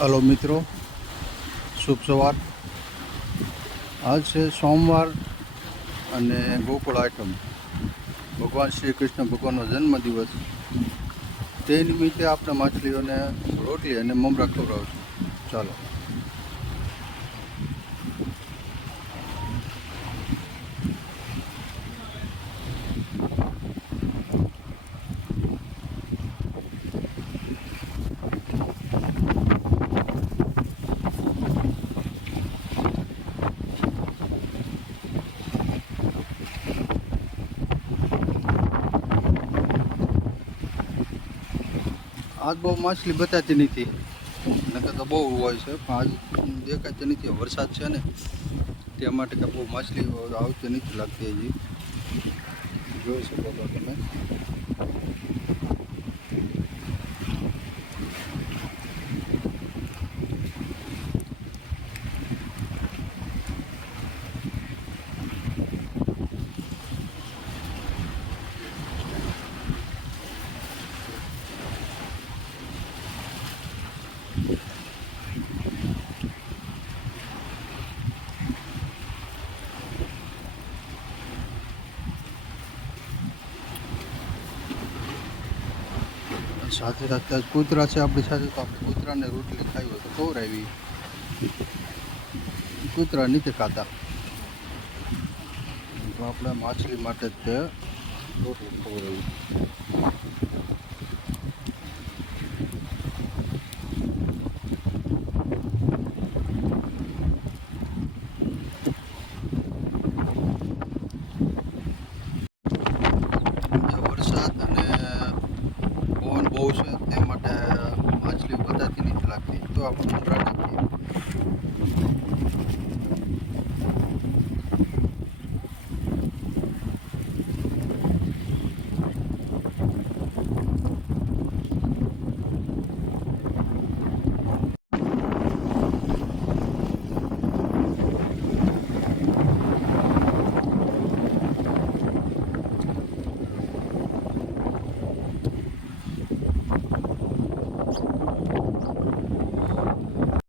Hello મિત્રો, શુભ સવાર. આજ છે સોમવાર અને ગોકુળ આઠમ. ભગવાન શ્રી કૃષ્ણ ભગવાનનો જન્મદિવસ. તે નિમિત્તે આપણે માછલીઓને રોટલી અને મમરા ખવડાવશું. ચાલો. આજ બહુ માછલી બતાતી નથી, નકર તો બહુ હોય છે, પણ આજ દેખાતી નથી. વરસાદ છે ને તે માટે કે બહુ માછલી આવતી નથી લાગતી. હજી જોઈ શકો છો તમે. સાથે સાથે કૂતરા છે આપણી સાથે, તો આપણે કૂતરાને રોટલી ખાવી હોય તો ખવડાવી. કૂતરા નથી ખાતા, તો આપણે માછલી માટે જ તે રોટલી ખવડાવી. વરસાદ અને પવન બહુ છે તે માટે માછલી બધાથી નથી લાગતી, તો આપણે મમરા નાખીએ.